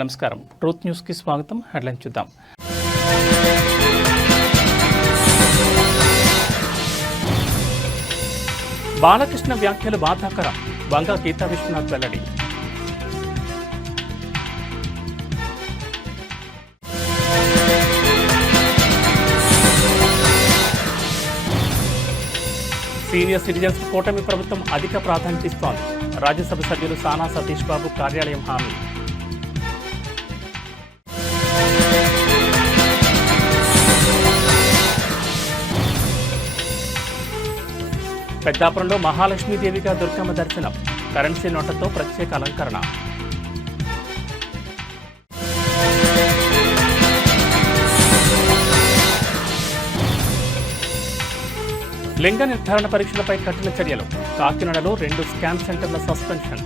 నమస్కారం. ట్రూత్ న్యూస్కి స్వాగతం. హెడ్లైన్ చూద్దాం. బాలకృష్ణ వ్యాఖ్యలు బాధాకరం. వంగ గీతా విశ్వనాథ్ వెల్లడి. సీనియర్ సిటిజన్స్ కూటమి ప్రభుత్వం అధిక ప్రాధాన్యత ఇస్తోంది. రాజ్యసభ సభ్యులు సానా సతీష్ బాబు కార్యాలయం హామీ. పెద్దాపురంలో మహాలక్ష్మీదేవిగా దుర్గమ్మ దర్శనం. కరెన్సీ నోట్లతో ప్రత్యేక అలంకరణ. లింగ నిర్ధారణ పరీక్షలపై కఠిన చర్యలు. కాకినాడలో 2 స్కాన్ సెంటర్ల సస్పెన్షన్.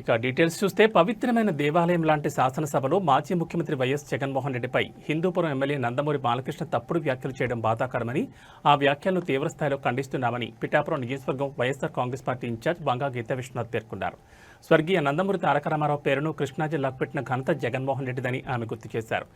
ఇక డీటెయిల్స్ చూస్తే, పవిత్రమైన దేవాలయం లాంటి శాసనసభలో మాజీ ముఖ్యమంత్రి వైఎస్ జగన్మోహన్ రెడ్డిపై హిందూపురం ఎమ్మెల్యే నందమూరి బాలకృష్ణ తప్పుడు వ్యాఖ్యలు చేయడం బాధాకరమని, ఆ వ్యాఖ్యలను తీవ్రస్థాయిలో ఖండిస్తున్నామని పిఠాపురం నియోజకవర్గం వైఎస్ఆర్ కాంగ్రెస్ పార్టీ ఇన్ఛార్జ్ వంగ గీతా విశ్వనాథ్ పేర్కొన్నారు. స్వర్గీయ నందమూరి తారక రామారావు పేరును కృష్ణా జిల్లాకు పెట్టిన ఘనత జగన్మోహన్ రెడ్డిదని ఆమె గుర్తు చేశారు.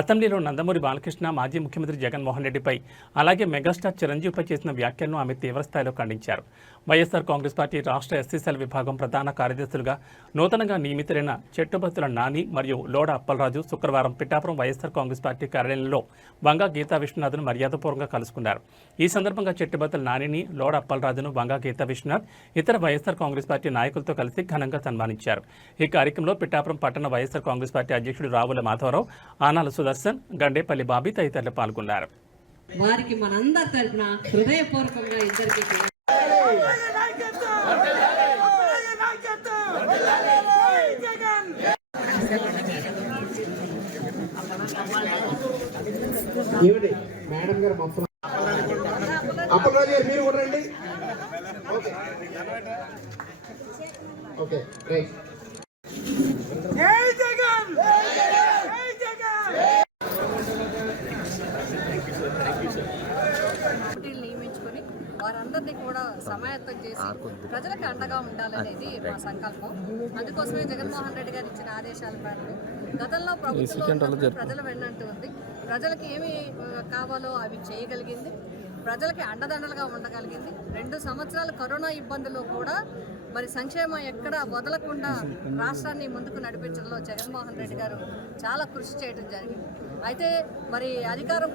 అసెంబ్లీలో నందమూరి బాలకృష్ణ మాజీ ముఖ్యమంత్రి జగన్మోహన్ రెడ్డిపై, అలాగే మెగాస్టార్ చిరంజీవిపై చేసిన వ్యాఖ్యలను ఆమె తీవ్రస్థాయిలో ఖండించారు. వైఎస్ఆర్ కాంగ్రెస్ పార్టీ రాష్ట్ర ఎస్సీసీఎల్ విభాగం ప్రధాన కార్యదర్శులుగా నూతనంగా నియమితులైన చెట్టుబత్తుల నాని మరియు లోడ అప్పలరాజు శుక్రవారం పిఠాపురం వైఎస్ఆర్ కాంగ్రెస్ పార్టీ కార్యాలయంలో వంగ గీతా విశ్వనాథ్ను మర్యాదపూర్వకంగా కలుసుకున్నారు. ఈ సందర్భంగా చెట్టుబత్తుల నానిని, లోడ అప్పలరాజును వంగ గీతా విశ్వనాథ్ ఇతర వైఎస్ఆర్ కాంగ్రెస్ పార్టీ నాయకులతో కలిసి ఘనంగా సన్మానించారు. ఈ కార్యక్రమంలో పిఠాపురం పట్టణ వైఎస్ఆర్ కాంగ్రెస్ పార్టీ అధ్యక్షుడు రావుల మాధవరావు, ఆనాల సుదర్శన్, గండేపల్లి బాబీ తదితరులు పాల్గొన్నారు. వారికి మనందరి తరపున హృదయపూర్వకంగా ఇద్దరికి మేడం గారు మొత్తం అప్పలరాజు గారు మీరు కూడా రండి. Okay right. జై జగన్, జై జగన్. నియమించుకొని వారందరినీ కూడా సమాయత్తం చేసి ప్రజలకు అండగా ఉండాలనేది మా సంకల్పం. అందుకోసమే జగన్మోహన్ రెడ్డి గారు ఇచ్చిన ఆదేశాల మేరకు గతంలో ప్రభుత్వంలో ప్రజల వెన్నంటూ ఉంది. ప్రజలకు ఏమి కావాలో అవి చేయగలిగింది, ప్రజలకి అండదండలుగా ఉండగలిగింది. 2 సంవత్సరాల కరోనా ఇబ్బందులు కూడా మరి సంక్షేమం ఎక్కడ వదలకుండా రాష్ట్రాన్ని ముందుకు నడిపించడంలో జగన్మోహన్ రెడ్డి గారు చాలా కృషి చేయడం జరిగింది. అయితే మరి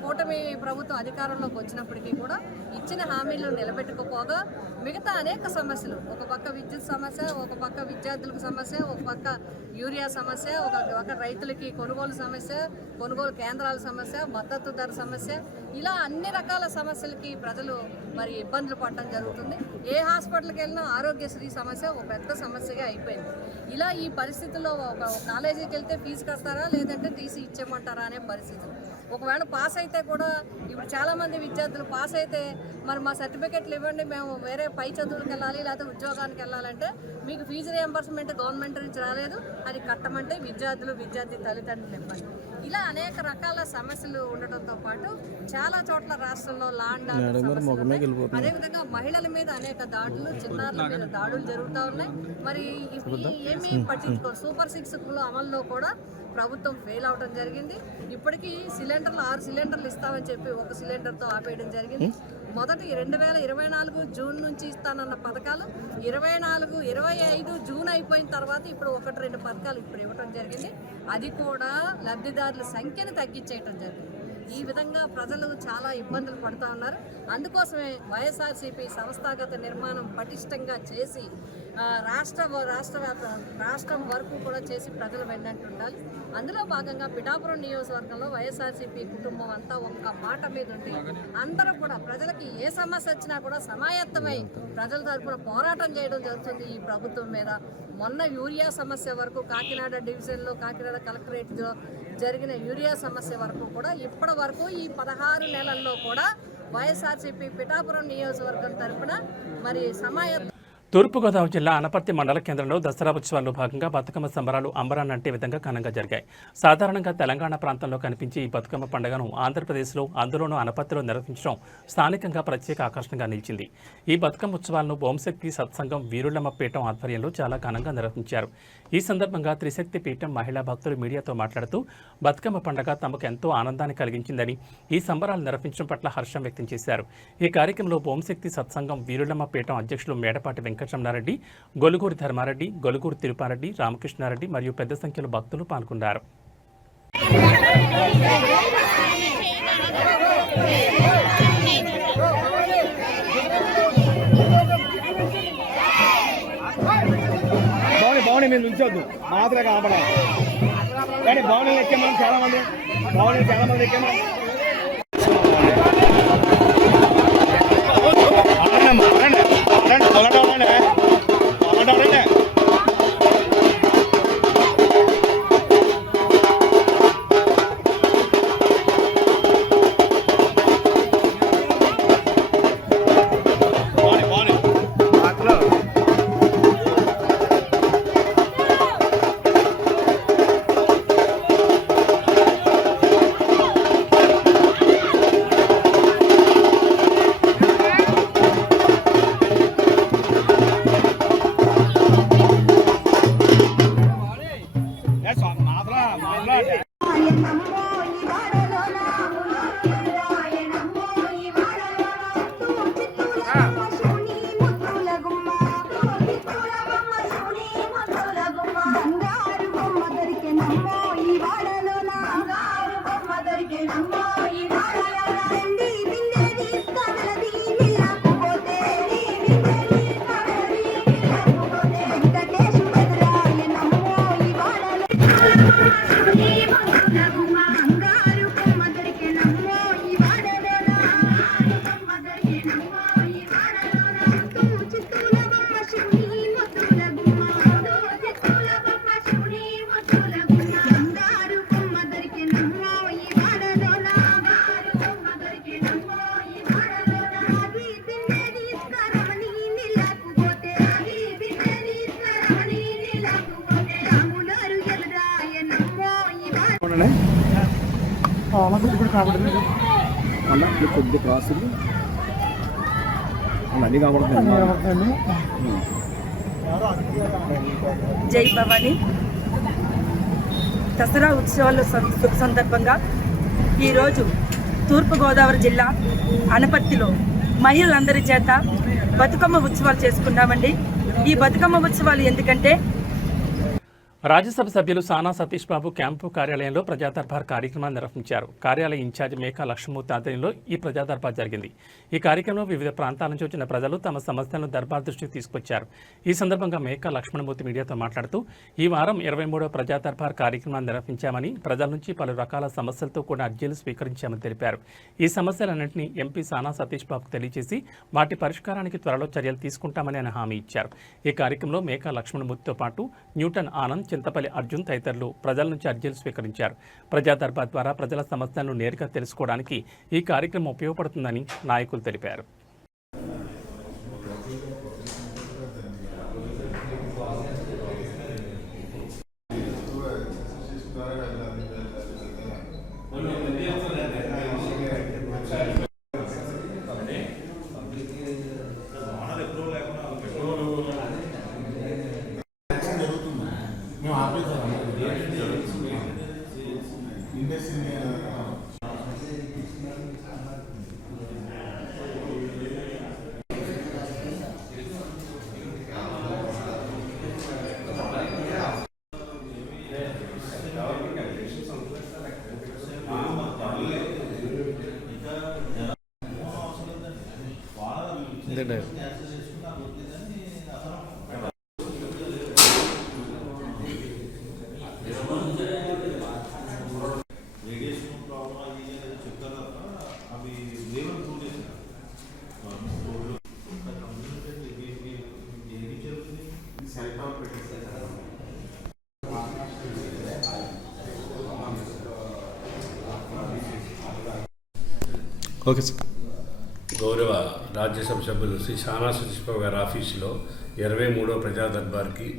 కూటమి ప్రభుత్వం అధికారంలోకి వచ్చినప్పటికీ కూడా ఇచ్చిన హామీలను నిలబెట్టుకోపోగా మిగతా అనేక సమస్యలు, ఒక పక్క విద్యుత్ సమస్య, ఒక పక్క విద్యార్థులకు సమస్య, ఒక పక్క యూరియా సమస్య, ఒక పక్క రైతులకి కొనుగోలు సమస్య, కొనుగోలు కేంద్రాల సమస్య, మద్దతు ధర సమస్య, ఇలా అన్ని రకాల సమస్యలకి ప్రజలు మరి ఇబ్బందులు పడటం జరుగుతుంది. ఏ హాస్పిటల్కి వెళ్ళినా ఆరోగ్యశ్రీ సమస్య ఒక పెద్ద సమస్యగా అయిపోయింది. ఇలా ఈ పరిస్థితుల్లో ఒక కాలేజీకి వెళ్తే ఫీజు కడతారా లేదంటే టీసీ ఇచ్చేయమంటారా అనే పరిస్థితులు. ఒకవేళ పాస్ అయితే కూడా ఇప్పుడు చాలామంది విద్యార్థులు పాస్ అయితే మరి మా సర్టిఫికెట్లు ఇవ్వండి, మేము వేరే పై చదువులకు వెళ్ళాలి లేకపోతే ఉద్యోగానికి వెళ్ళాలంటే మీకు ఫీజు రియంబర్స్మెంట్ గవర్నమెంట్ నుంచి రాలేదు, అది కట్టమంటే విద్యార్థి తల్లిదండ్రులు ఇవ్వండి. ఇలా అనేక రకాల సమస్యలు ఉండటంతో పాటు చాలా చోట్ల రాష్ట్రంలో లాండ్ అదేవిధంగా మహిళల మీద అనేక దాడులు, చిన్నారుల మీద దాడులు జరుగుతూ ఉన్నాయి. మరి ఏమీ పట్టించుకోరు. సూపర్ 6 అమల్లో కూడా ప్రభుత్వం ఫెయిల్ అవడం జరిగింది. ఇప్పటికీ 6 సిలిండర్లు ఇస్తామని చెప్పి 1 సిలిండర్తో ఆపేయడం జరిగింది. మొదటి 2024 జూన్ నుంచి ఇస్తానన్న పథకాలు 24, 25 జూన్ అయిపోయిన తర్వాత ఇప్పుడు 1-2 పథకాలు ఇప్పుడు ఇవ్వడం జరిగింది. అది కూడా లబ్ధిదారుల సంఖ్యను తగ్గించేయటం జరిగింది. ఈ విధంగా ప్రజలు చాలా ఇబ్బందులు పడుతూ ఉన్నారు. అందుకోసమే వైఎస్ఆర్సీపీ సంస్థాగత నిర్మాణం పటిష్టంగా చేసి రాష్ట్రం వరకు కూడా చేసి ప్రజలు వెన్నంటూ ఉండాలి. అందులో భాగంగా పిఠాపురం నియోజకవర్గంలో వైఎస్ఆర్సీపీ కుటుంబం అంతా ఒక్క మాట మీద ఉండి అందరూ కూడా ప్రజలకి ఏ సమస్య వచ్చినా కూడా సమాయత్తమై ప్రజల తరపున పోరాటం చేయడం జరుగుతుంది ఈ ప్రభుత్వం మీద. మొన్న యూరియా సమస్య వరకు కాకినాడ డివిజన్లో, కాకినాడ కలెక్టరేట్లో జరిగిన యూరియా సమస్య వరకు కూడా ఇప్పటి వరకు ఈ 16 నెలల్లో కూడా వైఎస్ఆర్సీపీ పిఠాపురం నియోజకవర్గం తరపున మరి తూర్పుగోదావరి జిల్లా అనపర్తి మండల కేంద్రంలో దసరా ఉత్సవాల్లో భాగంగా బతుకమ్మ సంబరాలు అంబరాన్నంటే విధంగా ఘనంగా జరిగాయి. సాధారణంగా తెలంగాణ ప్రాంతంలో కనిపించే ఈ బతుకమ్మ పండుగను ఆంధ్రప్రదేశ్లో, అందులోనూ అనపర్తిలో నిర్వహించడం స్థానికంగా ప్రత్యేక ఆకర్షణగా నిలిచింది. ఈ బతుకమ్మ ఉత్సవాలను ఓంశక్తి సత్సంగం వీరుళ్లమ్మ పీఠం ఆధ్వర్యంలో చాలా ఘనంగా నిర్వహించారు. ఈ సందర్భంగా త్రిశక్తి పీఠం మహిళా భక్తులు మీడియాతో మాట్లాడుతూ బతుకమ్మ పండుగ తమకు ఎంతో ఆనందాన్ని కలిగించిందని, ఈ సంబరాలు నిర్వహించడం పట్ల హర్షం వ్యక్తం చేశారు. ఈ కార్యక్రమంలో ఓంశక్తి సత్సంగం వీరుళ్లమ్మ పీఠం అధ్యక్షులు మేడపాటి వెంకటరమణారెడ్డి, గొలుగూరి ధర్మారెడ్డి, గొలుగూరి తిరుపారెడ్డి, రామకృష్ణారెడ్డి మరియు పెద్ద సంఖ్యలో భక్తులు పాల్గొన్నారు. బాగుంది మీరు నుంచొద్దు మాత్రమే కనపడాలి కానీ బాగుంది ఎక్కేమని చాలా మంది ఎక్కేమని కొద్ది క్రాసులు అన్నీ కాబడుతుంది. జై భవాని. దసరా ఉత్సవాల సందర్భంగా ఈరోజు తూర్పుగోదావరి జిల్లా అనపర్తిలో మహిళలందరి చేత బతుకమ్మ ఉత్సవాలు చేసుకున్నామండి. ఈ బతుకమ్మ ఉత్సవాలు ఎందుకంటే రాజ్యసభ సభ్యులు సానా సతీష్ బాబు క్యాంపు కార్యాలయంలో ప్రజా దర్బార్ కార్యక్రమాన్ని నిర్వహించారు. కార్యాలయ ఇన్ఛార్జి మేకా లక్ష్మణమూర్తి ఆధ్వర్యంలో ఈ ప్రజా దర్బార్ జరిగింది. ఈ కార్యక్రమంలో వివిధ ప్రాంతాల నుంచి వచ్చిన ప్రజలు తమ సమస్యలను దర్బార్ దృష్టికి తీసుకొచ్చారు. ఈ సందర్భంగా మేకా లక్ష్మణమూర్తి మీడియాతో మాట్లాడుతూ ఈ వారం 23వ ప్రజా దర్బార్ కార్యక్రమాన్ని నిర్వహించామని, ప్రజల నుంచి పలు రకాల సమస్యలతో కూడా అర్జీలు స్వీకరించామని తెలిపారు. ఈ సమస్యలన్నింటినీ ఎంపీ సానా సతీష్ బాబుకు తెలియజేసి వాటి పరిష్కారానికి త్వరలో చర్యలు తీసుకుంటామని ఆయన హామీ ఇచ్చారు. ఈ కార్యక్రమంలో మేకా లక్ష్మణమూర్తితో పాటు న్యూటన్ ఆనంద్, చింతపల్లి అర్జున్ తదితరులు ప్రజల నుంచి అర్జీలు స్వీకరించారు. ప్రజా దర్బార్ ద్వారా ప్రజల సమస్యలను నేరుగా తెలుసుకోవడానికి ఈ కార్యక్రమం ఉపయోగపడుతుందని నాయకులు తెలిపారు. Okay sir. గౌరవ రాజ్యసభ సభ్యులు శ్రీ సానా సతీష్ బాబు గారి ఆఫీసులో 23వ ప్రజా దర్బార్కి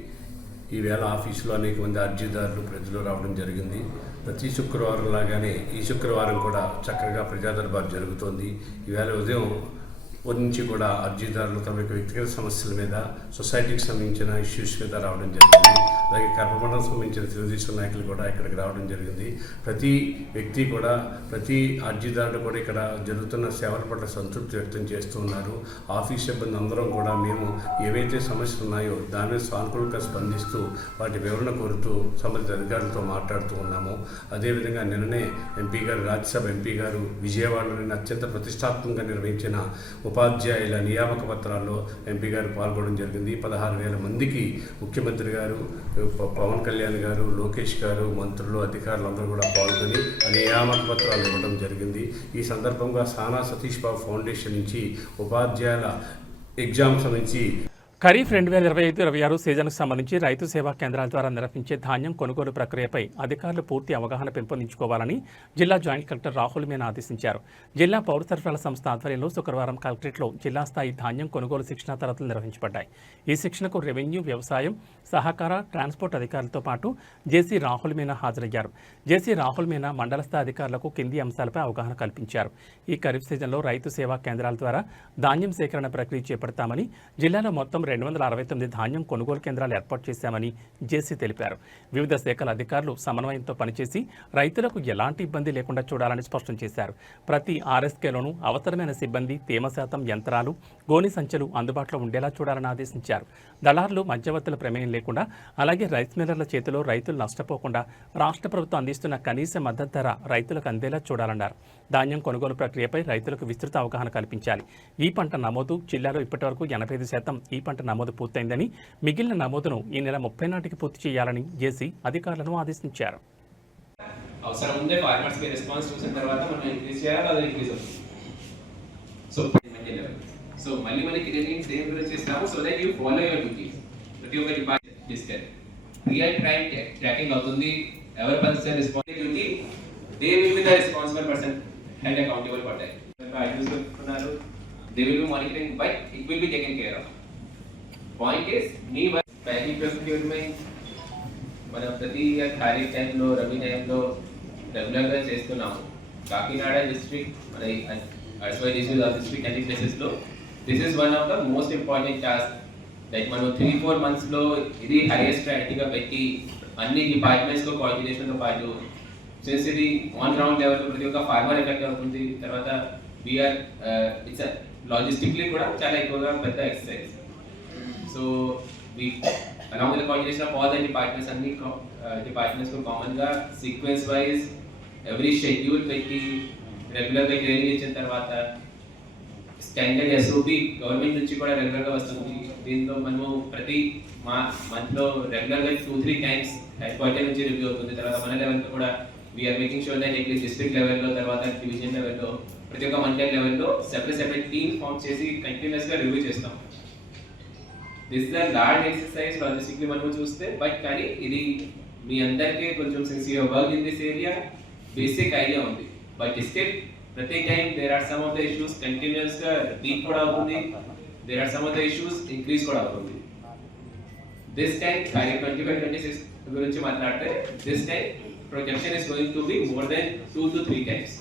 ఈవేళ ఆఫీసులో అనేక మంది అర్జీదారులు ప్రజలు రావడం జరిగింది. ప్రతి శుక్రవారం లాగానే ఈ శుక్రవారం కూడా చక్కగా ప్రజా దర్బార్ జరుగుతోంది. ఈవేళ ఉదయం నుంచి కూడా అర్జీదారులు తమ యొక్క వ్యక్తిగత సమస్యల మీద, సొసైటీకి సంబంధించిన ఇష్యూస్ మీద రావడం జరిగింది. అలాగే కర్మమండలం సంబంధించిన తెలుగుదేశం నాయకులు కూడా ఇక్కడికి రావడం జరిగింది. ప్రతి వ్యక్తి కూడా, ప్రతి అర్జీదారుడు కూడా ఇక్కడ జరుగుతున్న సేవల పట్ల సంతృప్తి వ్యక్తం చేస్తూ ఉన్నారు. ఆఫీస్ సిబ్బంది అందరం కూడా మేము ఏవైతే సమస్యలు ఉన్నాయో దాని మీద సానుకూలంగా స్పందిస్తూ వాటి వివరణ కోరుతూ సంబంధిత అధికారులతో మాట్లాడుతూ ఉన్నాము. అదేవిధంగా నిన్ననే ఎంపీ గారు, రాజ్యసభ ఎంపీ గారు విజయవాడలోని అత్యంత ప్రతిష్టాత్మకంగా నిర్వహించిన ఉపాధ్యాయుల నియామక పత్రాల్లో ఎంపీ గారు పాల్గొనడం జరిగింది. 16,000 మందికి ముఖ్యమంత్రి గారు, పవన్ కళ్యాణ్ గారు, లోకేష్ గారు, మంత్రులు, అధికారులు అందరూ కూడా పాల్గొని నియామక పత్రాలు ఇవ్వడం జరిగింది. ఈ సందర్భంగా సానా సతీష్ బాబు ఫౌండేషన్ నుంచి ఉపాధ్యాయుల ఎగ్జామ్స్ నుంచి ఖరీఫ్ 2025-26 సీజన్కు సంబంధించి రైతు సేవా కేంద్రాల ద్వారా నిర్వహించే ధాన్యం కొనుగోలు ప్రక్రియపై అధికారులు పూర్తి అవగాహన పెంపొందించుకోవాలని జిల్లా జాయింట్ కలెక్టర్ రాహుల్ మీనా ఆదేశించారు. జిల్లా పౌర సరఫరాల సంస్థ ఆధ్వర్యంలో శుక్రవారం కలెక్టరేట్లో జిల్లా స్థాయి ధాన్యం కొనుగోలు శిక్షణా తరగతులు నిర్వహించబడ్డాయి. ఈ శిక్షణకు రెవెన్యూ, వ్యవసాయం, సహకార, ట్రాన్స్పోర్ట్ అధికారులతో పాటు జేసీ రాహుల్ మీనా హాజరయ్యారు. జేసీ రాహుల్ మీనా మండల స్థాయి అధికారులకు కింది అంశాలపై అవగాహన కల్పించారు. ఈ ఖరీఫ్ సీజన్లో రైతు సేవా కేంద్రాల ద్వారా ధాన్యం సేకరణ ప్రక్రియ చేపడతామని, జిల్లాలో మొత్తం 269 ధాన్యం కొనుగోలు కేంద్రాలు ఏర్పాటు చేశామని జేసీ తెలిపారు. వివిధ శాఖల అధికారులు సమన్వయంతో పనిచేసి రైతులకు ఎలాంటి ఇబ్బంది లేకుండా చూడాలని స్పష్టం చేశారు. ప్రతి ఆర్ఎస్కేలోనూ అవసరమైన సిబ్బంది, తేమ శాతం, యంత్రాలు, గోని సంచులు అందుబాటులో ఉండేలా చూడాలని ఆదేశించారు. దళారులు, మధ్యవర్తుల ప్రమేయం లేకుండా, అలాగే రైస్ మిల్లర్ల చేతిలో రైతులు నష్టపోకుండా రాష్ట్ర ప్రభుత్వం అందిస్తున్న కనీస మద్దతు ధర రైతులకు అందేలా చూడాలన్నారు. ధాన్యం కొనుగోలు ప్రక్రియపై రైతులకు విస్తృత అవగాహన కల్పించాలి. ఈ పంట నమోదు జిల్లాలో ఇప్పటివరకు 85% ఈ పంట నమోదు పూర్తయిందని, మిగిలిన నమోదును ఈ నెల 30 నాటికి పూర్తి చేయాలని జేసీ అధికారులను ఆదేశించారు. అవసరం ఉండే ఫార్మర్స్ కి రెస్పాన్స్ చూసిన తర్వాత మనం ఇంక్రీజ్ చేయాలి, అది ఇంక్రీజ్ అవుతుంది. సో మళ్ళీ మనకి ట్రైనింగ్ సేమ్ గురించి చేస్తాము. So that you follow your duties. ప్రతి ఒక్క department discuss real time tracking అవుతుంది. ఎవరి person responsible duty, they will be the responsible person and accountable for that. They will be monitoring but it will be taken care of. Point is me packing procedure మనం ప్రతి ఖాళీ టైంలో, రబీ టైంలో రెగ్యులర్గా చేస్తున్నాము. Kakinada district, మన అర్స్వై డిస్ట్రిక్ట్ అన్ని ప్లేసెస్లో this is one of the most important task. Like మనం 3-4 మంత్స్లో ఇది హైయెస్ట్ ప్రయారిటీగా పెట్టి అన్ని డిపార్ట్మెంట్స్లో కోఆర్డినేషన్తో పాటు, సిన్స్ ఇది ఆన్ గ్రౌండ్ లెవెల్లో ప్రతి ఒక్క ఫార్మర్ ఎఫెక్ట్ అవుతుంది. తర్వాత వీఆర్ ఇట్స్ లాజిస్టిక్లీ కూడా చాలా ఎక్కువగా పెద్ద exercise. So we along with the coordination of all the departments, అన్ని డిపార్ట్మెంట్స్ కు కామన్ గా సీక్వెన్స్ వైజ్ ఎవ్రీ షెడ్యూల్ పెట్టి రెగ్యులర్ గా ట్రైనింగ్ ఇచ్చిన తర్వాత స్టాండర్డ్ ఎస్ఓపి గవర్నమెంట్ నుంచి కూడా రెగ్యులర్ గా వస్తుంది. దీంతో మనము ప్రతి మంత్ లో రెగ్యులర్ గా 2-3 టైమ్స్ హెడ్ క్వార్టర్ నుంచి రివ్యూ అవుతుంది. తర్వాత మన లెవెల్ లో కూడా we are making sure that at least district లెవెల్లో, తర్వాత డివిజన్ లెవెల్లో, ప్రతి ఒక్క మండల్ లెవెల్లో సెపరేట్ టీమ్ ఫామ్ చేసి కంటిన్యూస్ గా రివ్యూ చేస్తాం. This is a large exercise logistically మనం చూస్తే, బట్ కానీ ఇది మీ అందరికీ కొంచెం sincere work in this area, basic idea ఉంది. బట్ స్టిల్ ప్రతి time there are some of the issues continuous గా రిపీట్ కూడా అవుతుంది, there are some of the issues increase కూడా అవుతుంది. దిస్ టైం 2025-26 గురించి మాట్లాడితే this time projection is going to be more than 2 to 3 times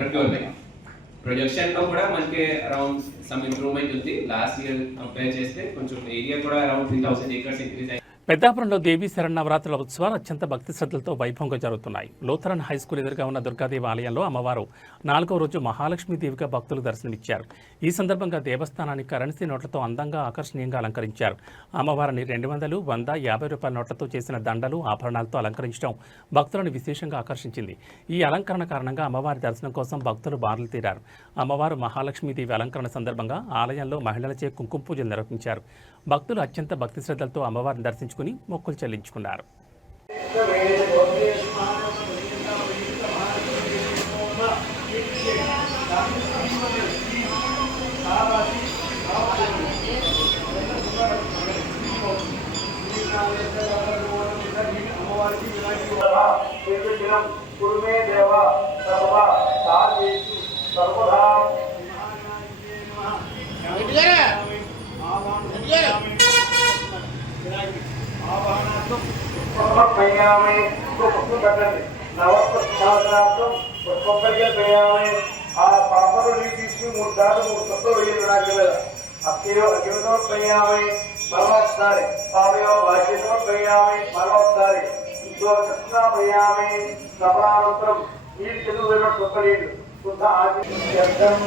procurement. Projection లో కూడా మనకి అరౌండ్ సమ్ ఇంప్రూవ్మెంట్ ఉంది. లాస్ట్ ఇయర్ కంపేర్ చేస్తే కొంచెం ఏరియా కూడా అరౌండ్ 3,000 acres ఇంక్రీజ్ అయింది. పెద్దాపురంలో దేవీ శరన్నవరాత్రుల ఉత్సవాలు అత్యంత భక్తి శ్రద్ధలతో వైభవంగా జరుగుతున్నాయి. లూథరన్ హై స్కూల్ ఎదురుగా ఉన్న దుర్గాదేవి ఆలయంలో అమ్మవారు 4వ రోజు మహాలక్ష్మీదేవిగా భక్తులు దర్శనమిచ్చారు. ఈ సందర్భంగా దేవస్థానాన్ని కరెన్సీ నోట్లతో అందంగా, ఆకర్షణీయంగా అలంకరించారు. అమ్మవారిని 200, 100, 50 రూపాయల నోట్లతో చేసిన దండలు, ఆభరణాలతో అలంకరించడం భక్తులను విశేషంగా ఆకర్షించింది. ఈ అలంకరణ కారణంగా అమ్మవారి దర్శనం కోసం భక్తులు బారులు తీరారు. అమ్మవారు మహాలక్ష్మీదేవి అలంకరణ సందర్భంగా ఆలయంలో మహిళలచే కుంకుమ పూజలు నిర్వహించారు. భక్తులు అత్యంత భక్తి శ్రద్ధలతో అమ్మవారిని దర్శించుకుని మొక్కులు చెల్లించుకున్నారు. ఒక్కొక్కరికే వేయాలి. ఆ పాపలు నీళ్ళు తీసుకుని 3 సార్లు 3 చుక్కలు వేయాలి నాకు లేదా అగ్నితో వేయాలి. మరొకసారి పాపయో భాగ్యతో వేయాలి. మరొకసారి ఇంకో చక్కగా వేయాలి. సభానంతరం నీళ్ళు చెరువు వేయడం గొప్ప నీళ్ళు శుద్ధ ఆదిత్యం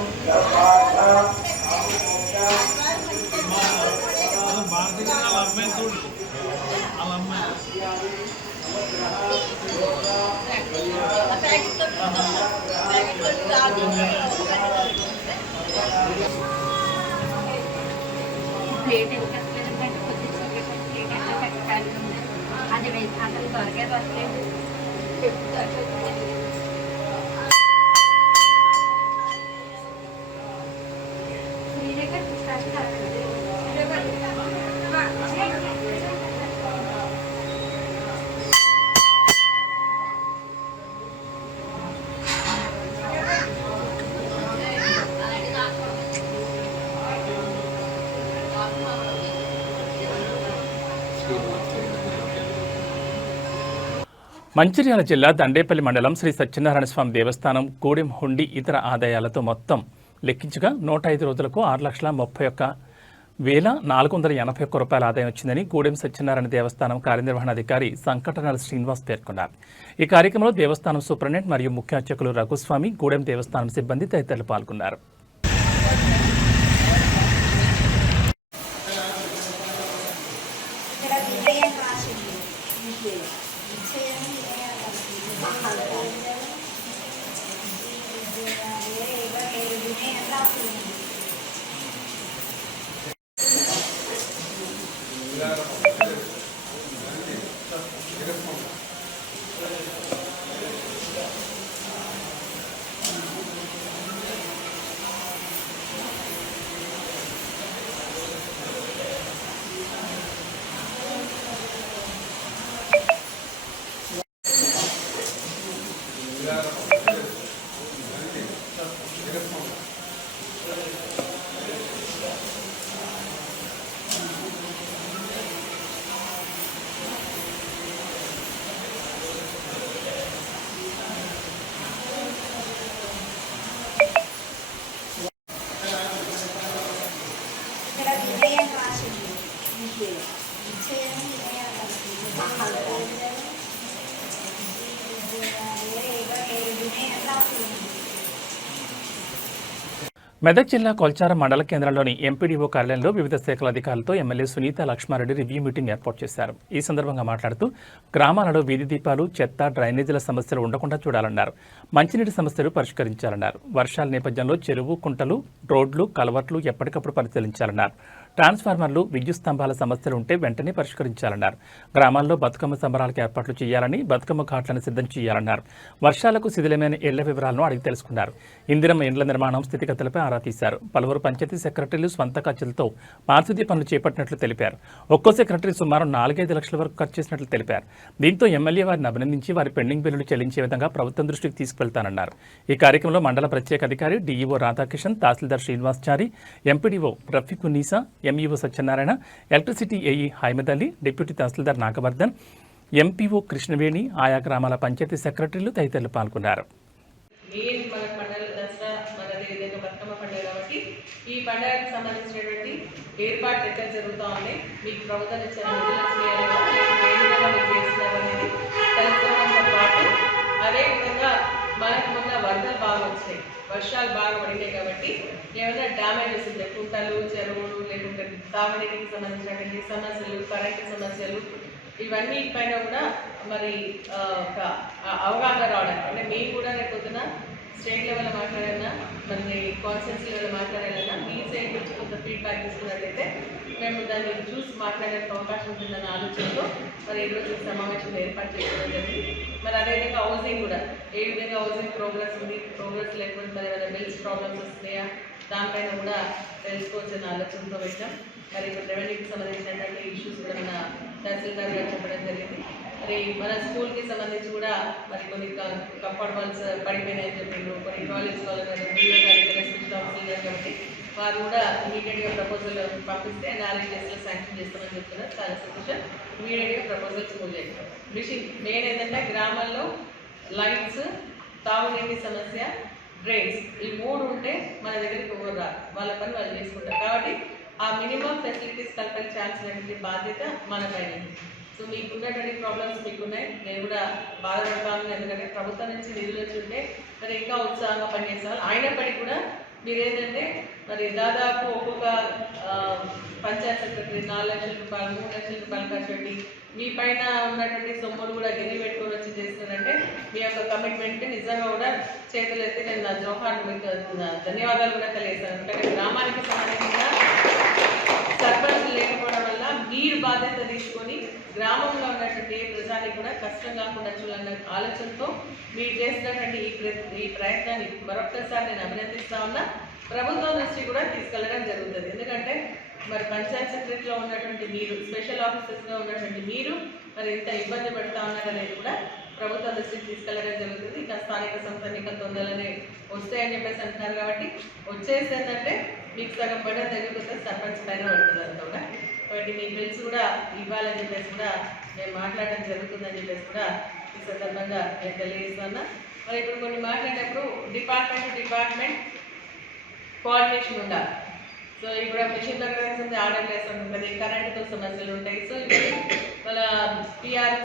అది అతను త్వరగా వస్తలేదు. మంచిర్యాల జిల్లా దండేపల్లి మండలం శ్రీ సత్యనారాయణ స్వామి దేవస్థానం గూడెం హుండీ ఇతర ఆదాయాలతో మొత్తం లెక్కించగా 105 రోజులకు 6,31,481 రూపాయల ఆదాయం వచ్చిందని గూడెం సత్యనారాయణ దేవస్థానం కార్యనిర్వహణాధికారి సంకటనాల శ్రీనివాస్ పేర్కొన్నారు. ఈ కార్యక్రమంలో దేవస్థానం సూపరింటెండెంట్ మరియు ముఖ్య అర్చకులు రఘుస్వామి, గూడెం దేవస్థానం సిబ్బంది తదితరులు పాల్గొన్నారు. మెదక్ జిల్లా కొల్చారం మండల కేంద్రంలోని ఎంపీడీఓ కార్యాలయంలో వివిధ శాఖల అధికారులతో MLA Sunitha Laxma Reddy review meeting ఏర్పాటు చేశారు. ఈ సందర్భంగా మాట్లాడుతూ గ్రామాలలో వీధి దీపాలు, చెత్త, డ్రైనేజీల సమస్యలు ఉండకుండా చూడాలన్నారు. మంచినీటి సమస్యలు పరిష్కరించాలన్నారు. వర్షాల నేపథ్యంలో చెరువు, కుంటలు, రోడ్లు, కలవర్ట్లు ఎప్పటికప్పుడు పరిశీలించాలన్నారు. ట్రాన్స్ఫార్మర్లు, విద్యుత్ స్తంభాల సమస్యలు ఉంటే వెంటనే పరిష్కరించాలన్నారు. గ్రామాల్లో బతుకమ్మ సంబరాలకు ఏర్పాట్లు చేయాలని, బతుకమ్మ ఘాట్లను సిద్ధం చేయాలన్నారు. వర్షాలకు శిథిలమైన ఇళ్ల వివరాలను అడిగి తెలుసుకున్నారు. ఇందిరమ్మ ఇండ్ల నిర్మాణం స్థితిగతులపై ఆరా తీశారు. పలువురు పంచాయతీ సెక్రటరీలు స్వంత ఖర్చులతో పారిశుద్ధ్య పనులు చేపట్టినట్లు తెలిపారు. ఒక్కో సెక్రటరీ సుమారు 4-5 లక్షల వరకు ఖర్చు చేసినట్లు తెలిపారు. దీంతో ఎమ్మెల్యే వారిని అభినందించి వారి పెండింగ్ బిల్లులు చెల్లించే విధంగా ప్రభుత్వం దృష్టికి తీసుకువెళ్తానన్నారు. ఈ కార్యక్రమంలో మండల ప్రత్యేక అధికారి DEO Radhakishan, tahsildar Srinivaschari, MPDO Rafiqunnisa, MEO Satyanarayana, electricity AE Haimad Ali, deputy tahsildar Nagavardhan, MPO Krishnaveni, ఆయా గ్రామాల పంచాయతీ సెక్రటరీలు తదితరులు పాల్గొన్నారు. ఈ పండుగకు సంబంధించినటువంటి ఏర్పాట్లు ఎక్కడ జరుగుతూ ఉన్నాయి, మీకు ప్రభుత్వం ఇచ్చిన తెలుసుకోవడంతో పాటు అదేవిధంగా మనకు మొన్న వరదలు బాగా వచ్చినాయి, వర్షాలు బాగా పడినాయి కాబట్టి ఏమైనా డ్యామేజెస్ ఉంటాయి, కుంటలు, చెరువులు, లేకుంటే తాగునీటికి సంబంధించినటువంటి సమస్యలు, కరెంటు సమస్యలు, ఇవన్నీ పైన కూడా మరి ఒక అవగాహన రావడానికి, అంటే మేము కూడా రేపు పొద్దున స్టేట్ లెవెల్లో మాట్లాడాలన్నా, మరి కాన్స్టిట్యూన్సీ లెవెల్లో మాట్లాడాలన్నా మీ సైడ్ నుంచి కొంత ఫీడ్బ్యాక్ తీసుకున్నట్లయితే మేము దాన్ని చూసి మాట్లాడడానికి అవకాశం ఉంటుందన్న ఆలోచనతో మరి ఈరోజు సమావేశం ఏర్పాటు చేసుకోవడం జరిగింది. మరి అదేవిధంగా హౌసింగ్ కూడా ఏ విధంగా హౌసింగ్ ప్రోగ్రెస్ ఉంది, ప్రోగ్రెస్ లేకపోతే మరి ఏమైనా బిల్స్ ప్రాబ్లమ్స్ వస్తున్నాయా, దానిపైన కూడా తెలుసుకోవాల్సిన ఆలోచనతో పెట్టాం. మరి ఇప్పుడు రెవెన్యూకి సంబంధించినటువంటి ఇష్యూస్ కూడా మన తహసీల్దార్ గారు చెప్పడం జరిగింది. మరి మన స్కూల్కి సంబంధించి కూడా మరి కొన్ని కంపార్ట్మెంట్స్ పడిపోయినాయని చెప్పిండ్రు, కొన్ని కాలేజ్ కాబట్టి వారు కూడా ఇమీడియట్గా ప్రపోజల్ పంపిస్తే 4 డేస్లో శాంక్షన్ చేస్తామని చెప్తున్నారు. చాలా సంతోషం. ఇమీడియట్గా ప్రపోజల్స్ మూవ్ చేస్తాం. మెయిన్ ఏంటంటే గ్రామాల్లో లైట్స్, తాగునీటి సమస్య, డ్రైన్స్, ఈ 3 ఉంటే మన దగ్గరికి ఎవరు రారు, వాళ్ళ పని వాళ్ళు చేసుకుంటారు. కాబట్టి ఆ మినిమం ఫెసిలిటీస్ కల్పించాల్సినటువంటి బాధ్యత మన పైన. సో మీకు ఉన్నటువంటి ప్రాబ్లమ్స్ మీకున్నాయి, నేను కూడా బాధపడతాను. ఎందుకంటే ప్రభుత్వం నుంచి నిధులు వచ్చి ఉంటే మరి ఇంకా ఉత్సాహంగా పనిచేస్తారు. అయినప్పటికీ కూడా మీరు ఏంటంటే మరి దాదాపు ఒక్కొక్క పంచాయత్ సెక్రటరీ 4 లక్షల రూపాయలు 3 లక్షల రూపాయలు ఖర్చు పెట్టి మీ పైన ఉన్నటువంటి సొమ్ములు కూడా గిరి పెట్టుకొని వచ్చి చేస్తున్నారంటే మీ యొక్క కమిట్మెంట్ నిజంగా కూడా చేతులు ఎత్తి నేను నా జోహార్ మీకు ధన్యవాదాలు కూడా తెలియజేస్తాను. ఎందుకంటే గ్రామానికి సంబంధించిన సర్పంచ్ లేకపోవడం వల్ల మీరు బాధ్యత తీసుకొని గ్రామంలో ఉన్నటువంటి ఏ ప్రజానికి కూడా కష్టం కాకుండా చూడాలన్న ఆలోచనతో మీరు చేసినటువంటి ఈ ప్రయత్నాన్ని మరొక్కసారి నేను అభినందిస్తా ఉన్నా. ప్రభుత్వం దృష్టి కూడా తీసుకెళ్ళడం జరుగుతుంది. ఎందుకంటే మరి పంచాయత్ సెక్రటరీలో ఉన్నటువంటి మీరు, స్పెషల్ ఆఫీసర్స్గా ఉన్నటువంటి మీరు మరి ఇంత ఇబ్బంది పడుతూ ఉన్నారనేది కూడా ప్రభుత్వ దృష్టికి తీసుకెళ్ళడం జరుగుతుంది. ఇంకా స్థానిక సంస్థ ఎన్నికలు తొందరనే వస్తాయని చెప్పేసి అంటున్నారు. కాబట్టి వచ్చేసి ఏంటంటే మీకు సగం పడ్డ తగ్గిపోతే సర్పంచ్ పైన పడుతుంది అంతా కూడా. కాబట్టి మీ బిల్స్ కూడా ఇవ్వాలని చెప్పేసి కూడా మేము మాట్లాడడం జరుగుతుందని చెప్పేసి కూడా ఈ సందర్భంగా నేను తెలియజేస్తున్నా. మరి ఇప్పుడు కొన్ని మాట్లాడేటప్పుడు డిపార్ట్మెంట్ కోఆర్డినేషన్ ఉండాలి. సో ఇప్పుడు మిషన్ దగ్గర ఆర్డర్ చేస్తూ ఉంటుంది, కరెంటుతో సమస్యలు ఉంటాయి. సో ఇప్పుడు మన పిఆర్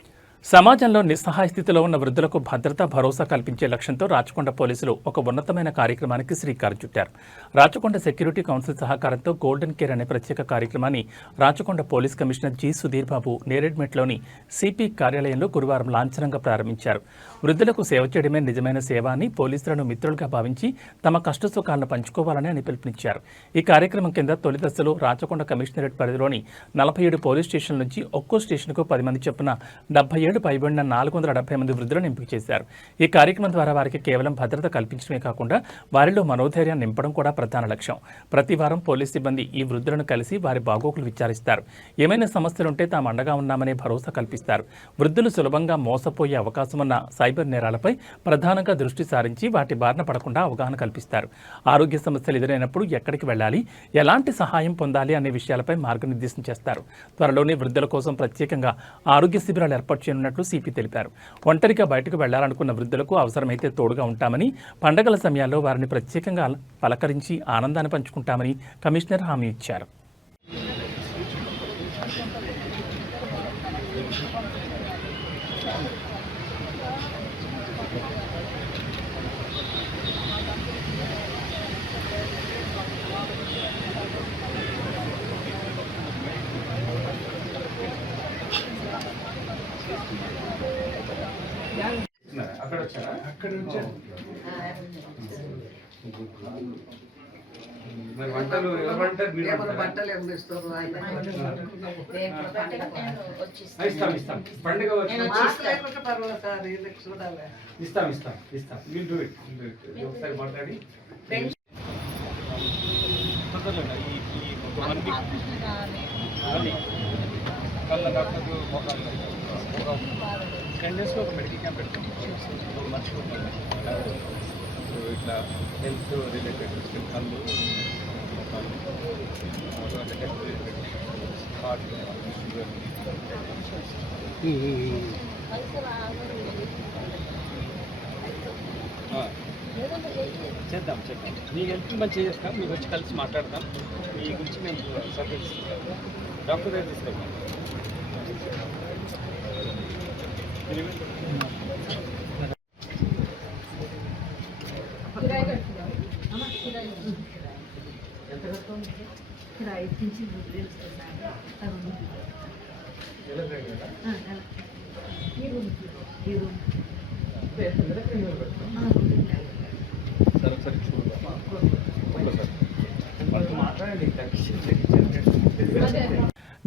సమాజంలో నిస్సహాయ స్థితిలో ఉన్న వృద్ధులకు భద్రత, భరోసా కల్పించే లక్ష్యంతో రాచకొండ పోలీసులు ఒక ఉన్నతమైన కార్యక్రమానికి శ్రీకారం చుట్టారు. రాచకొండ సెక్యూరిటీ కౌన్సిల్ సహకారంతో గోల్డెన్ కేర్ అనే ప్రత్యేక కార్యక్రమాన్ని Rachakonda police commissioner G Sudheer Babu నేరేడ్మెట్లోని సిపి కార్యాలయంలో గురువారం లాంఛనంగా ప్రారంభించారు. వృద్ధులకు సేవ చేయడమే నిజమైన సేవ అని, పోలీసులను మిత్రులుగా భావించి తమ కష్టసుఖాలను పంచుకోవాలని అని పిలుపునిచ్చారు. ఈ కార్యక్రమం కింద తొలి దశలో రాచకొండ కమిషనరేట్ పరిధిలోని 47 పోలీస్ స్టేషన్ల నుంచి ఒక్కో స్టేషన్కు 10 మంది చొప్పున 77 పైబడిన 470 మంది వృద్ధులను ఎంపిక చేశారు. ఈ కార్యక్రమం ద్వారా వారికి కేవలం భద్రత కల్పించడమే కాకుండా వారిలో మనోధైర్యాన్ని నింపడం కూడా ప్రధాన లక్ష్యం. ప్రతి వారం పోలీస్ సిబ్బంది ఈ వృద్ధులను కలిసి వారి బాగోగులు విచారిస్తారు. ఏమైనా సమస్యలుంటే తాము అండగా ఉన్నామనే భరోసా కల్పిస్తారు. వృద్ధులు సులభంగా మోసపోయే అవకాశం ఉన్న సైబర్ నేరాలపై ప్రధానంగా దృష్టి సారించి వాటి బారిన పడకుండా అవగాహన కల్పిస్తారు. ఆరోగ్య సమస్యలు ఎదురైనప్పుడు ఎక్కడికి వెళ్ళాలి, ఎలాంటి సహాయం పొందాలి అనే విషయాలపై మార్గనిర్దేశం చేస్తారు. త్వరలోనే వృద్ధుల కోసం ప్రత్యేకంగా ఆరోగ్య శిబిరాలు ఏర్పాటు చేయనున్నట్లు సిపి తెలిపారు. ఒంటరిగా బయటకు వెళ్లాలనుకున్న వృద్ధులకు అవసరమైతే తోడుగా ఉంటామని, పండగల సమయాల్లో వారిని ప్రత్యేకంగా పలకరించి ఆనందాన్ని పంచుకుంటామని కమిషనర్ హామీ ఇచ్చారు. మరి వంటలు ఎవరంటారు? ఇస్తాం పండుగ ఇస్తాం విల్ డూ ఇట్. ఒకసారి మాట్లాడి ఒక మెడికల్ క్యాంప్ పెడతాం. సో ఇట్లా హెల్త్ రిలేటెడ్ కళ్ళు, టెస్ట్ రిలేటెడ్, హార్ట్, షుగర్. చేద్దాం మీ హెల్త్ మంచిగా చేస్తాం. మీకు వచ్చి కలిసి మాట్లాడతాం. మీ గురించి మేము సర్వీస్ డాక్టర్ దగ్గర తీసుకెళ్తాం. సరే చూడు మాట్లాడండి.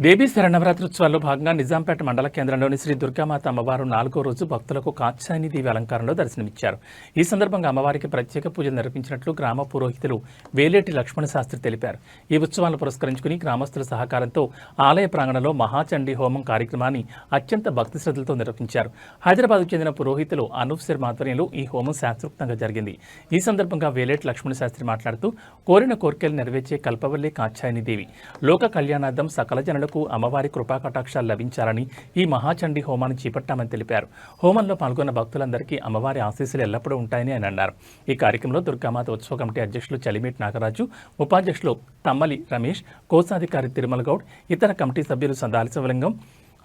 దేవీ శరణవరాత్రోత్సవాల్లో భాగంగా నిజాంపేట మండల కేంద్రంలోని శ్రీ దుర్గామాత అమ్మవారు 4వ రోజు భక్తులకు కాత్యాయని దేవి అలంకారంలో దర్శనమిచ్చారు. ఈ సందర్భంగా అమ్మవారికి ప్రత్యేక పూజలు నిర్వహించినట్లు గ్రామ పురోహితులు వేలేటి లక్ష్మణ శాస్త్రి తెలిపారు. ఈ ఉత్సవాలను పురస్కరించుకుని గ్రామస్తుల సహకారంతో ఆలయ ప్రాంగణంలో మహాచండీ హోమం కార్యక్రమాన్ని అత్యంత భక్తి శ్రద్ధలతో నిర్వహించారు. హైదరాబాద్కు చెందిన పురోహితులు అనూప్ శర్మ ఆధ్వర్యంలో ఈ హోమం శాస్త్రోక్తంగా జరిగింది. ఈ సందర్భంగా వేలేటి లక్ష్మణ శాస్త్రి మాట్లాడుతూ కోరిన కోరికలు నెరవేర్చే కల్పవల్లి కాత్యాయని దేవి, లోక కళ్యాణార్థం సకల జనులకు భక్తులకు అమ్మవారి కృపాకటాక్షాలు లభించాలని ఈ మహాచండీ హోమాన్ని చేపట్టామని తెలిపారు. హోమంలో పాల్గొన్న భక్తులందరికీ అమ్మవారి ఆశీస్సులు ఎల్లప్పుడూ ఉంటాయని ఆయన అన్నారు. ఈ కార్యక్రమంలో దుర్గామాత ఉత్సవ కమిటీ అధ్యక్షులు చలిమేటి నాగరాజు, ఉపాధ్యక్షులు తమ్మలి రమేష్, కోశాధికారి తిరుమల గౌడ్, ఇతర కమిటీ సభ్యులు సందాలి శివలింగం,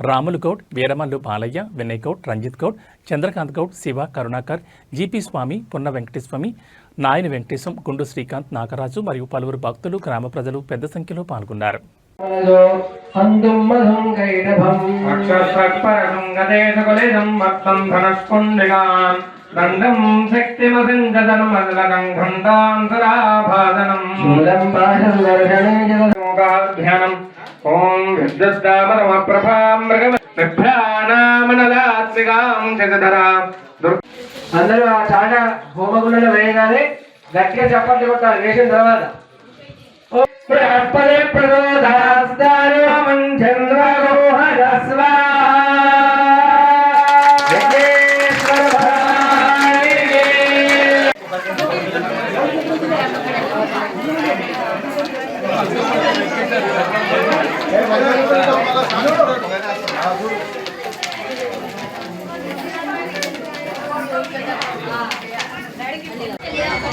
రాములు గౌడ్, వీరమల్లు బాలయ్య, వినయ్ గౌడ్, రంజిత్ గౌడ్, చంద్రకాంత్ గౌడ్, శివ, కరుణాకర్, జీపీ స్వామి, పున్న వెంకటేశ్వమి, నాయని వెంకటేశం, గుండు శ్రీకాంత్, నాగరాజు మరియు పలువురు భక్తులు, గ్రామ ప్రజలు పెద్ద సంఖ్యలో పాల్గొన్నారు. ఓం అందరూ ఆ చాట హోమగుండంలో వేయగానే గట్టిగా చప్పట్లు కొట్టాలి. వేసిన తర్వాత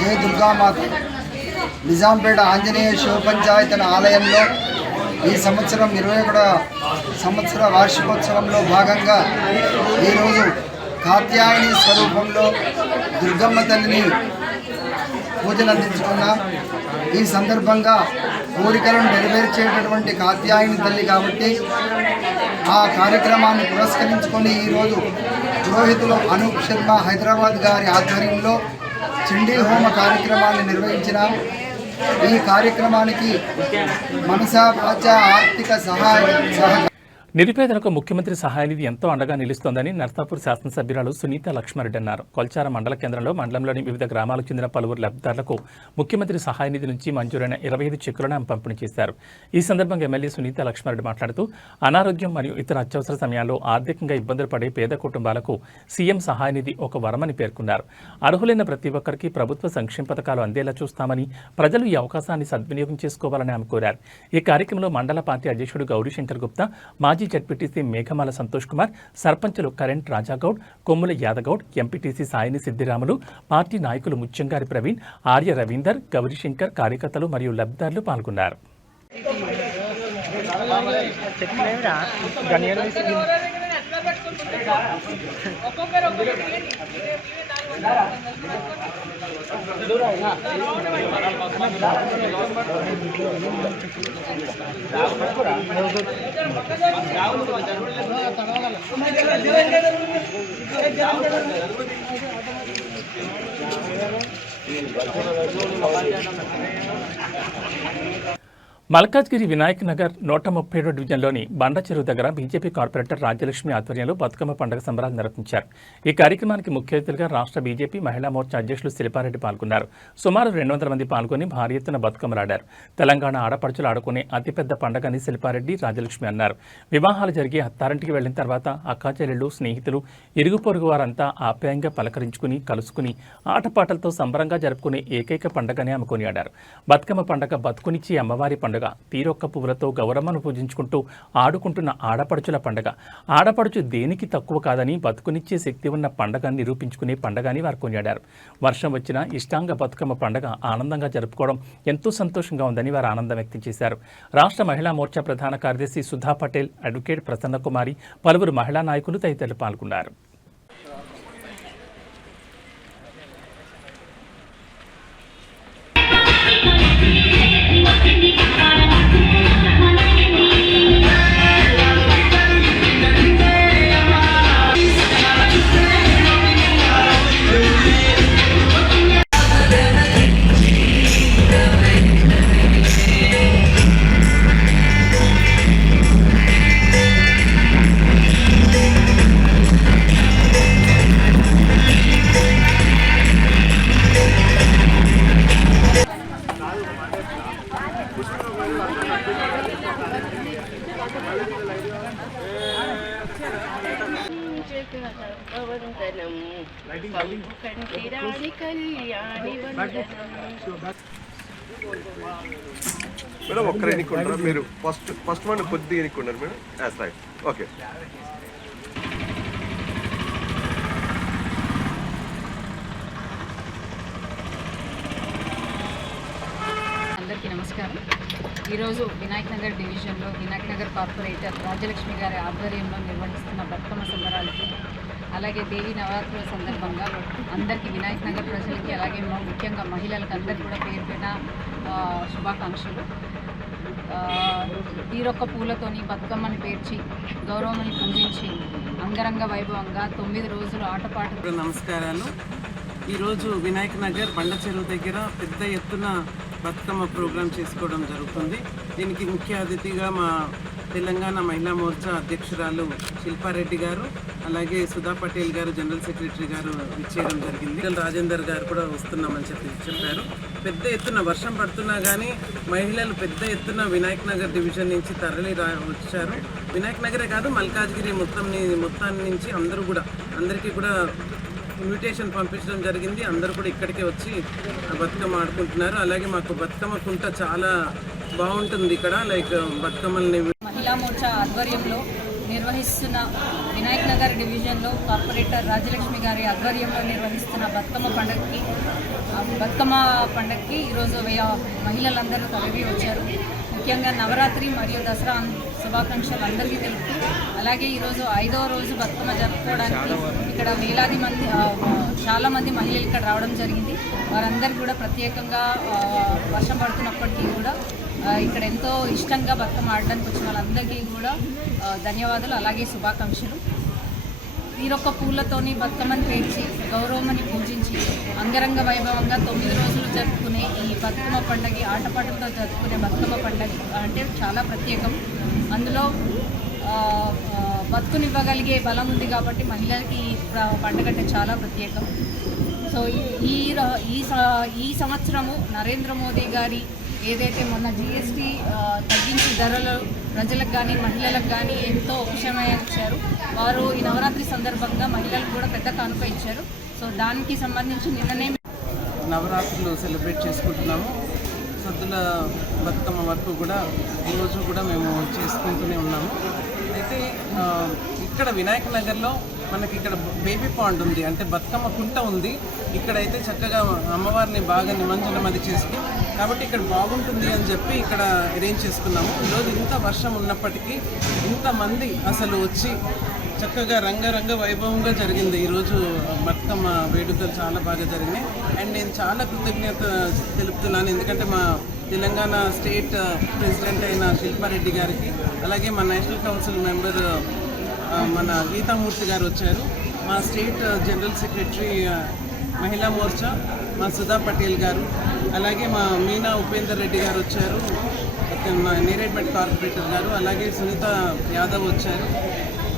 జయ దుర్గామాత నిజాంపేట ఆంజనేయ శివ పంచాయతన ఆలయంలో ఈ సంవత్సరం 21వ సంవత్సర వార్షికోత్సవంలో భాగంగా ఈరోజు కాత్యాయని స్వరూపంలో దుర్గమ్మ తల్లిని పూజలు అందించుకున్నాం. ఈ సందర్భంగా కోరికలను నెరవేర్చేటటువంటి కాత్యాయని తల్లి కాబట్టి ఆ కార్యక్రమాన్ని పురస్కరించుకొని ఈరోజు పురోహితులు అనూప్ శర్మ హైదరాబాద్ గారి ఆధ్వర్యంలో చండీ హోమ కార్యక్రమాన్ని నిర్వహించినాం. ఈ కార్యక్రమానికి మనసా వాచ ఆర్థిక సహకారం నిరుపేదలకు ముఖ్యమంత్రి సహాయనిధి ఎంతో అండగా నిలుస్తోందని నర్సాపూర్ శాసనసభ్యురాలు సునీత లక్ష్మారెడ్డి అన్నారు. కొల్చార మండల కేంద్రంలో మండలంలోని వివిధ గ్రామాలకు చెందిన పలువురు లబ్ధిదారులకు ముఖ్యమంత్రి సహాయనిధి నుంచి మంజూరైన 25 చెక్కులను ఆమె పంపిణీ చేశారు. ఈ సందర్భంగా ఎమ్మెల్యే సునీత లక్ష్మారెడ్డి మాట్లాడుతూ అనారోగ్యం మరియు ఇతర అత్యవసర సమయాల్లో ఆర్థికంగా ఇబ్బందులు పడే పేద కుటుంబాలకు సీఎం సహాయనిధి ఒక వరమని పేర్కొన్నారు. అర్హులైన ప్రతి ఒక్కరికి ప్రభుత్వ సంక్షేమ పథకాలు అందేలా చూస్తామని, ప్రజలు ఈ అవకాశాన్ని సద్వినియోగం చేసుకోవాలని ఆమె కోరారు. ఈ కార్యక్రమంలో మండల పార్టీ అధ్యక్షుడు గౌరీశంకర్ గుప్తా, మాజీ జడ్పీటీసీ మేఘమాల సంతోష్ కుమార్, సర్పంచులు కరెంట్ రాజాగౌడ్, కొమ్ముల యాదగౌడ్, ఎంపీటీసీ సాయిని సిద్దిరాములు, పార్టీ నాయకులు ముత్యంగారి ప్రవీణ్, ఆర్య రవీందర్, గౌరీశంకర్, కార్యకర్తలు మరియు లబ్ధిదారులు పాల్గొన్నారు. మల్కాజ్గిరి వినాయక్ నగర్ 137 డివిజన్లోని బండచెరువు దగ్గర బీజేపీ కార్పొరేటర్ రాజ్యలక్ష్మి ఆధ్వర్యంలో బతుకమ్మ పండుగ సంబరాలు నిర్వహించారు. ఈ కార్యక్రమానికి ముఖ్య అతిథులుగా రాష్ట్ర బీజేపీ మహిళా మోర్చా అధ్యక్షులు శిల్పారెడ్డి పాల్గొన్నారు. సుమారు 200 మంది పాల్గొని భారీ ఎత్తున బతుకమ్మలాడారు. తెలంగాణ ఆడపడుచులు ఆడుకునే అతిపెద్ద పండుగని శిల్పారెడ్డి, రాజ్యలక్ష్మి అన్నారు. వివాహాలు జరిగి అత్తారింటికి వెళ్లిన తర్వాత అక్కాచెల్లెళ్లు, స్నేహితులు, ఇరుగు పొరుగు వారంతా ఆప్యాయంగా పలకరించుకుని, కలుసుకుని ఆటపాటలతో సంబరంగా జరుపుకునే ఏకైక పండుగని ఆమె కొనియాడారు. బతుకమ్మ పండుగ బతుకునిచ్చి అమ్మవారి పండుగ, తీరొక్క పువ్వులతో గౌరమ్మను పూజించుకుంటూ ఆడుకుంటున్న ఆడపడుచుల పండుగ. ఆడపడుచు దేనికి తక్కువ కాదని, బతుకునిచ్చే శక్తి ఉన్న పండుగ నిరూపించుకునే పండుగని వారు కొనియాడారు. వర్షం వచ్చినా ఇష్టాంగ బతుకమ్మ పండుగ ఆనందంగా జరుపుకోవడం ఎంతో సంతోషంగా ఉందని వారు ఆనందం వ్యక్తం చేశారు. రాష్ట్ర మహిళా మోర్చా ప్రధాన కార్యదర్శి సుధా పటేల్, అడ్వకేట్ ప్రసన్న కుమారి, పలువురు మహిళా నాయకులు తదితరులు పాల్గొన్నారు. మేడం ఒక్కరు ఎన్నుకుంటారా మీరు? ఫస్ట్ వన్ కొద్దిగా ఎన్నుకున్నారు మేడం. As right. ఓకే. అందరికీ నమస్కారం. ఈరోజు వినాయక్ నగర్ డివిజన్లో వినాయక్ నగర్ కార్పొరేటర్ రాజలక్ష్మి గారి ఆధ్వర్యంలో నిర్వహిస్తున్న బతుకమ్మ సంబరాలకి, అలాగే దేవి నవరాత్రుల సందర్భంగా అందరికీ వినాయక్ నగర్ ప్రజలకి, అలాగే ముఖ్యంగా మహిళలకు అందరికీ కూడా పేరు పేరున శుభాకాంక్షలు. తీరొక్క పూలతోని బతుకమ్మని పేర్చి గౌరవమని పూజించి అంగరంగ వైభవంగా 9 రోజులు ఆటపాట. నమస్కారాలు. ఈరోజు వినాయక్ నగర్ బండ చెరువు దగ్గర పెద్ద ఎత్తున బతుకమ్మ ప్రోగ్రాం చేసుకోవడం జరుగుతుంది. దీనికి ముఖ్య అతిథిగా మా తెలంగాణ మహిళా మోర్చా అధ్యక్షురాలు శిల్పారెడ్డి గారు, అలాగే సుధా పటేల్ గారు జనరల్ సెక్రటరీ గారు ఇచ్చేయడం జరిగింది. రాజేందర్ గారు కూడా వస్తున్నామని చెప్పారు. పెద్ద ఎత్తున వర్షం పడుతున్నా కానీ మహిళలు పెద్ద ఎత్తున వినాయక్ నగర్ డివిజన్ నుంచి తరలి వచ్చారు. వినాయక్ నగరే కాదు, మల్కాజ్గిరి మొత్తాన్ని నుంచి అందరికీ కూడా ఇన్విటేషన్ పంపించడం జరిగింది. అందరూ కూడా ఇక్కడికే వచ్చి బతుకమ్మ ఆడుకుంటున్నారు. అలాగే మాకు బతుకమ్మ కుంట చాలా బాగుంటుంది ఇక్కడ. లైక్ బతుకమ్మల్ని మహిళా మోర్చా ఆధ్వర్యంలో నిర్వహిస్తున్న వినాయక్ నగర్ డివిజన్లో కార్పొరేటర్ రాజలక్ష్మి గారి ఆధ్వర్యంలో నిర్వహిస్తున్న బతుకమ్మ పండగకి ఈరోజు మహిళలందరూ తరలి వచ్చారు. ముఖ్యంగా నవరాత్రి మరియు దసరా శుభాకాంక్షలు అందరికీ తెలుపుతూ, అలాగే ఈరోజు 5వ రోజు బతుకమ్మ జరుపుకోవడానికి ఇక్కడ వేలాది మంది చాలామంది మహిళలు ఇక్కడ రావడం జరిగింది. వారందరికీ కూడా ప్రత్యేకంగా వర్షం పడుతున్నప్పటికీ కూడా ఇక్కడ ఎంతో ఇష్టంగా బతుకమ్మ ఆడడానికి వచ్చిన వాళ్ళందరికీ కూడా ధన్యవాదాలు, అలాగే శుభాకాంక్షలు. తీరొక్క పూలతోని బతుకమ్మని పేర్చి గౌరవమని పూజించి అంగరంగ వైభవంగా 9 రోజులు జరుపుకునే ఈ బతుకమ్మ పండుగ, ఆటపాటలతో జరుపుకునే బతుకమ్మ పండుగ అంటే చాలా ప్రత్యేకం. అందులో బతుకునివ్వగలిగే బలం ఉంది కాబట్టి మహిళలకి ఈ పండుగ అంటే చాలా ప్రత్యేకం. సో ఈ సంవత్సరము నరేంద్ర మోదీ గారి ఏదైతే మొన్న GST తగ్గించి ధరలు ప్రజలకు కానీ మహిళలకు కానీ ఎంతో ఉపశమనించారు. వారు ఈ నవరాత్రి సందర్భంగా మహిళలకు కూడా పెద్ద కానుక ఇచ్చారు. సో దానికి సంబంధించి నిన్ననే నవరాత్రులు సెలబ్రేట్ చేసుకుంటున్నాము. సద్దుల బతుకమ్మ వరకు కూడా ఈరోజు కూడా మేము చేసుకుంటూనే ఉన్నాము. అయితే ఇక్కడ వినాయక్ నగర్లో మనకి ఇక్కడ బేబీ పాండ్ ఉంది, అంటే బతుకమ్మ కుంట ఉంది. ఇక్కడైతే చక్కగా అమ్మవారిని బాగా నిమజ్జనం అది చేసుకుని కాబట్టి ఇక్కడ బాగుంటుంది అని చెప్పి ఇక్కడ అరేంజ్ చేసుకున్నాము. ఈరోజు ఇంత వర్షం ఉన్నప్పటికీ ఇంతమంది అసలు వచ్చి చక్కగా రంగరంగ వైభవంగా జరిగింది. ఈరోజు బతుకమ్మ వేడుకలు చాలా బాగా జరిగినాయి. అండ్ నేను చాలా కృతజ్ఞత తెలుపుతున్నాను, ఎందుకంటే మా తెలంగాణ స్టేట్ ప్రెసిడెంట్ అయిన శిల్పారెడ్డి గారికి, అలాగే మా నేషనల్ కౌన్సిల్ మెంబర్ మన గీతామూర్తి గారు వచ్చారు, మా స్టేట్ జనరల్ సెక్రటరీ మహిళా మోర్చా మా సుధా పటేల్ గారు, అలాగే మా మీనా ఉపేందర్ రెడ్డి గారు వచ్చారు, మా నేరేడ్మెట్ కార్పొరేటర్ గారు, అలాగే సునీత యాదవ్ వచ్చారు,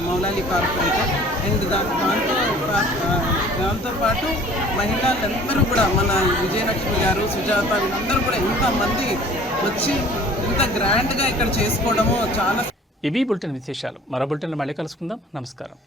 మౌలాలి కార్పొరేటర్. అండ్ దాంతో పాటు మహిళలందరూ కూడా మన విజయలక్ష్మి గారు, సుజాత, వీళ్ళందరూ కూడా ఇంతమంది వచ్చి ఇంత గ్రాండ్గా ఇక్కడ చేసుకోవడము చాలా. ఇవి బులెటిన్ విశేషాలు. మరో బులెటిన్ మళ్ళీ కలుసుకుందాం. నమస్కారం.